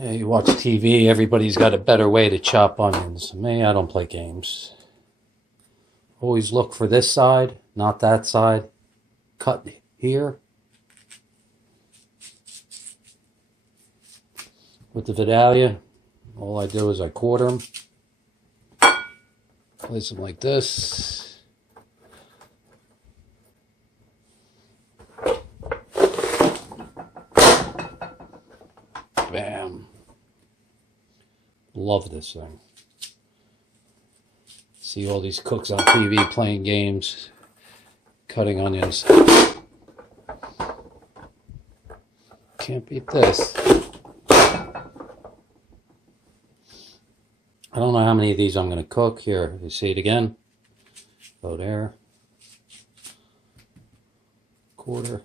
Yeah, you watch TV, everybody's got a better way to chop onions. Me, I don't play games. Always look for this side, not that side. Cut here. With the Vidalia, all I do is I quarter them. Place them like this. Bam. Love this thing. See all these cooks on TV playing games, cutting onions. Can't beat this. I don't know how many of these I'm going to cook. Here, you see it again. Go there. Quarter.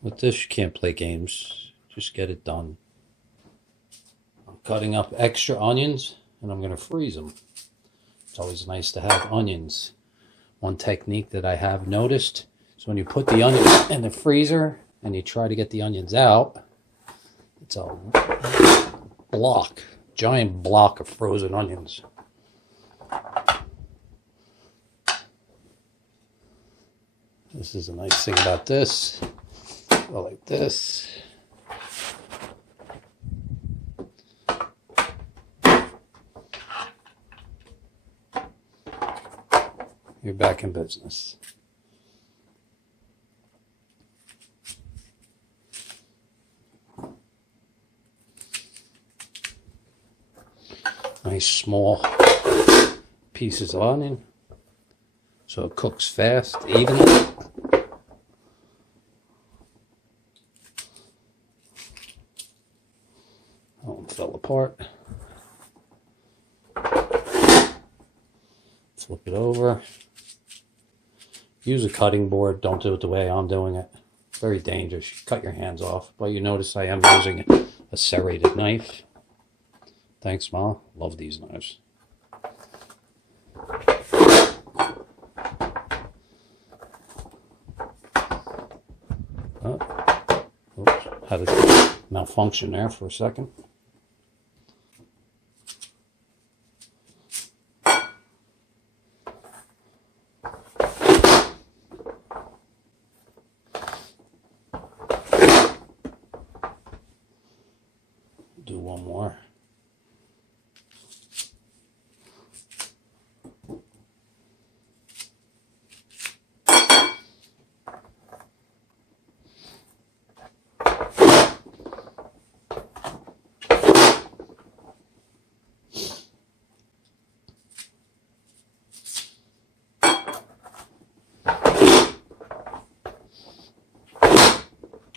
With this, you can't play games. Just get it done. I'm cutting up extra onions, and I'm going to freeze them. It's always nice to have onions. One technique that I have noticed is when you put the onions in the freezer and you try to get the onions out, it's a block, giant block of frozen onions. This is a nice thing about this. Go like this. You're back in business. Nice small pieces of onion so it cooks fast, evenly. Oh, it fell apart. Flip it over. Use a cutting board. Don't do it the way I'm doing it. Very dangerous. You cut your hands off. But you notice I am using a serrated knife. Thanks, Ma. Love these knives. Oh, oops. Had a malfunction there for a second. Do one more.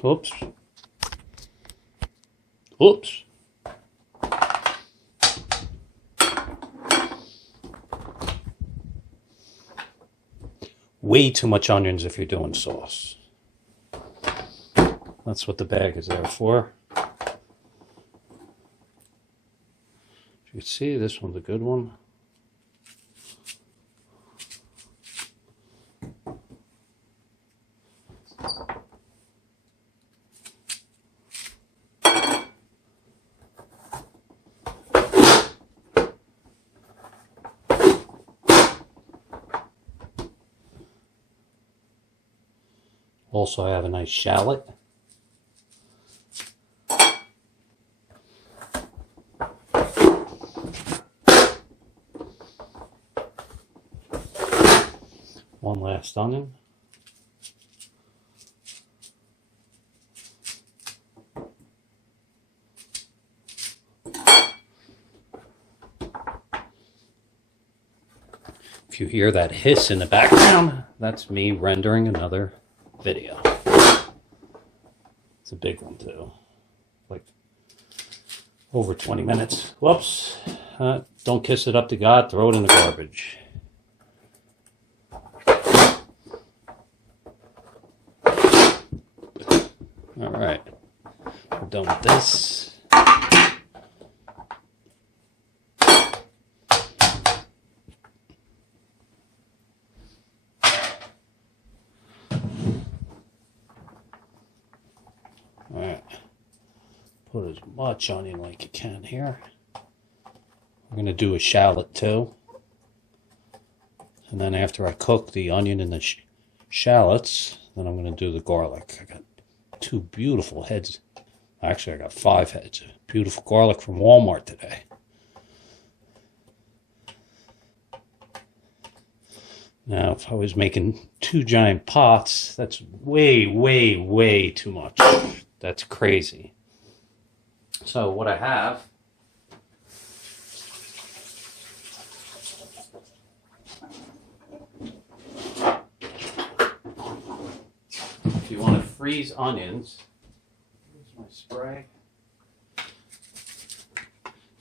Oops. Oops. Way too much onions if you're doing sauce. That's what the bag is there for. As you can see, this one's a good one. Also, I have a nice shallot. One last onion. If you hear that hiss in the background, that's me rendering another video. It's a big one too, like over 20 minutes. Whoops. Don't kiss it up to God, throw it in the garbage. All right, we're done with this. as much onion like you can here. We're going to do a shallot too. And then after I cook the onion and the shallots, then I'm going to do the garlic. I got 2 beautiful heads. Actually, I got 5 heads. Beautiful garlic from Walmart today. Now, if I was making 2 giant pots, that's way, way, way too much. That's crazy. So what I have, if you want to freeze onions, here's my spray. A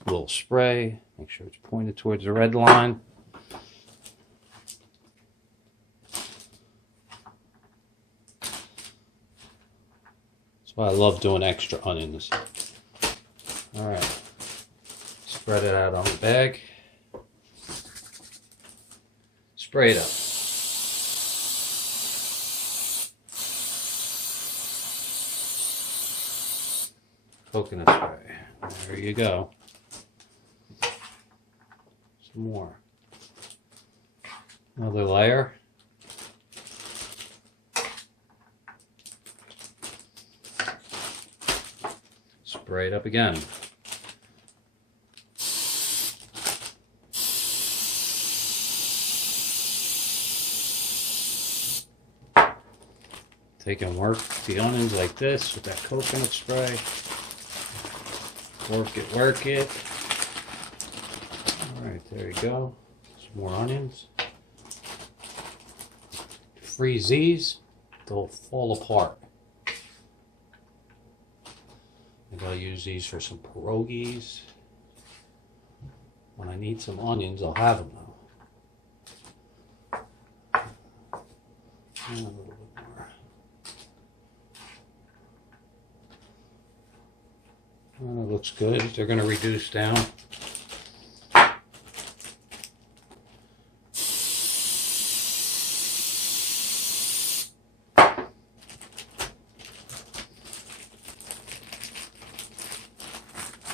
little spray, make sure it's pointed towards the red line. That's why I love doing extra onions. Alright, spread it out on the bag. Spray it up. Coconut spray. There you go. Some more. Another layer. Spray it up again. Take and work the onions like this with that coconut spray. Work it. Alright, there you go. Some more onions. Freeze these, they'll fall apart. I think I'll use these for some pierogies. When I need some onions, I'll have them though. And a little bit more. Well, that looks good. They're going to reduce down.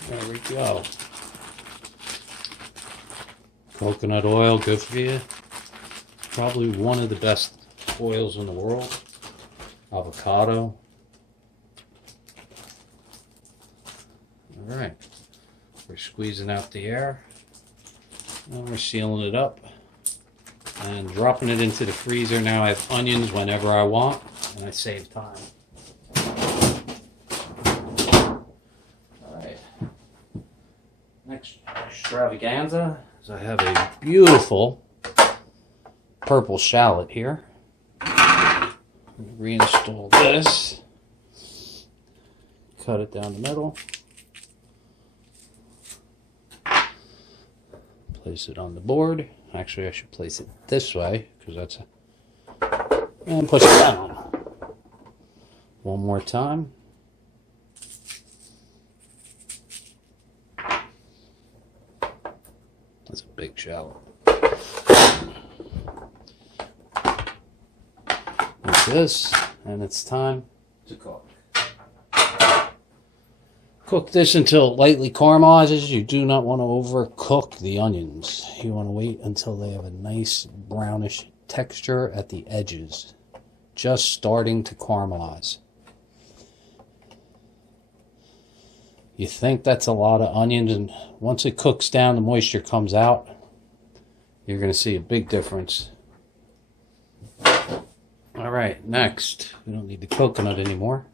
There we go. Coconut oil, good for you. Probably one of the best oils in the world. Avocado. Alright, we're squeezing out the air, and we're sealing it up, and dropping it into the freezer. Now I have onions whenever I want, and I save time. Alright, next extravaganza is I have a beautiful purple shallot here. Reinstall this, cut it down the middle. Place it on the board. Actually, I should place it this way because that's a. And push it down. One more time. That's a big shallot. Like this, and it's time to cook. Cook this until it lightly caramelizes. You do not want to overcook the onions. You want to wait until they have a nice brownish texture at the edges. Just starting to caramelize. You think that's a lot of onions, and once it cooks down, the moisture comes out. You're going to see a big difference. Alright, next. We don't need the coconut anymore.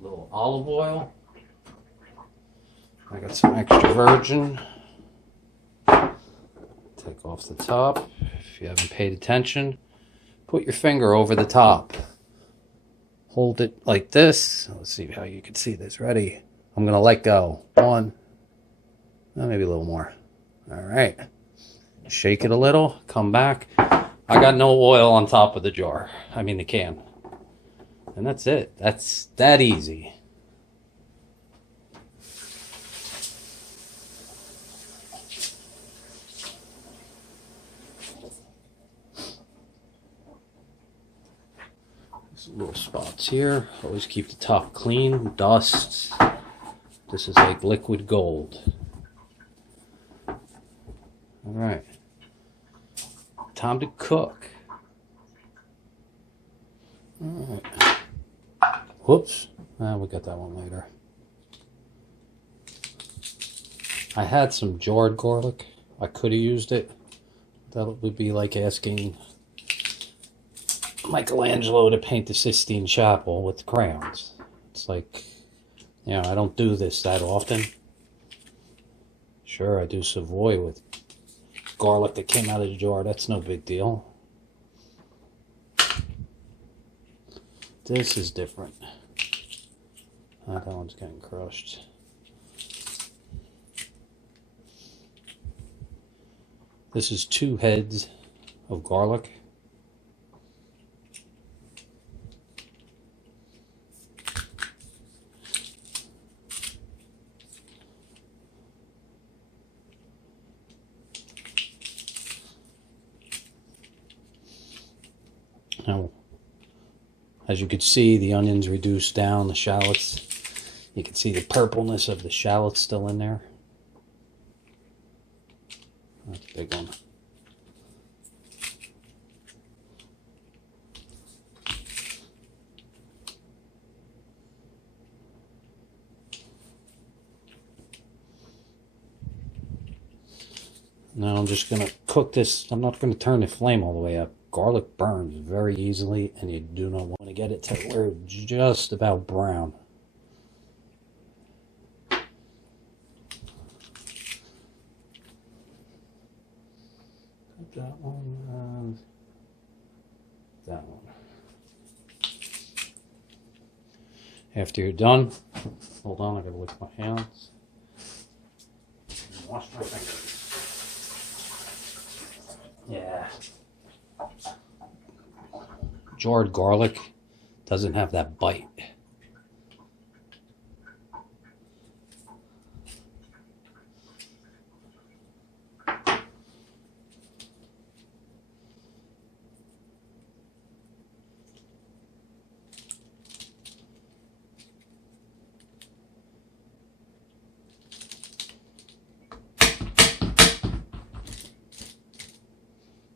Little olive oil. I got some extra virgin. Take off the top. If you haven't paid attention, put your finger over the top. Hold it like this. Let's see how you can see this. Ready? I'm going to let go. 1. Maybe a little more. Alright. Shake it a little. Come back. I got no oil on top of the jar. I mean the can. And that's it. That's that easy. Little spots here. Always keep the top clean. Dust. This is like liquid gold. Alright. Time to cook. Alright. Whoops. We got that one later. I had some jarred garlic. I could have used it. That would be like asking Michelangelo to paint the Sistine Chapel with crayons. It's like, you know, I don't do this that often. Sure, I do Savoy with garlic that came out of the jar. That's no big deal. This is different. That one's getting crushed. This is 2 heads of garlic. Now, as you can see, the onions reduced down, the shallots. You can see the purpleness of the shallots still in there. That's a big one. Now I'm just going to cook this. I'm not going to turn the flame all the way up. Garlic burns very easily, and you do not want to get it to where it's just about brown. That one and that one. After you're done, hold on, I gotta lick my hands. Wash my fingers. Yeah. Jarred garlic doesn't have that bite.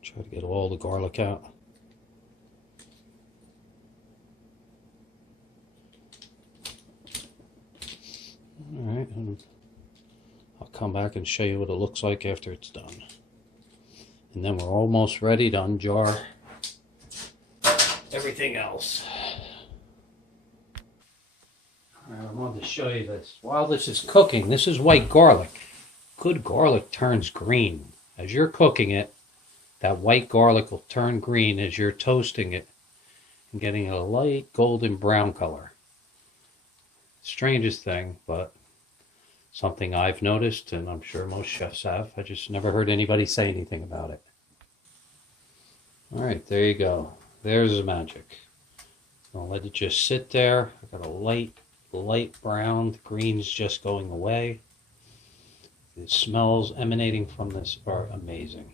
Try to get all the garlic out. Alright, and I'll come back and show you what it looks like after it's done. And then we're almost ready to unjar everything else. I wanted to show you this. While this is cooking, this is white garlic. Good garlic turns green. As you're cooking it, that white garlic will turn green as you're toasting it and getting a light golden brown color. Strangest thing, but something I've noticed, and I'm sure most chefs have. I just never heard anybody say anything about it. Alright, there you go. There's the magic. I'll let it just sit there. I got a light brown. The green's just going away. The smells emanating from this are amazing.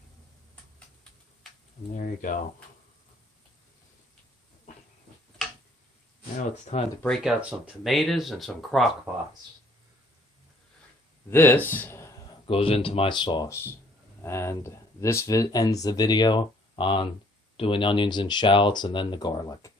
And there you go. Now it's time to break out some tomatoes and some crock pots. This goes into my sauce. And this ends the video on doing onions and shallots and then the garlic.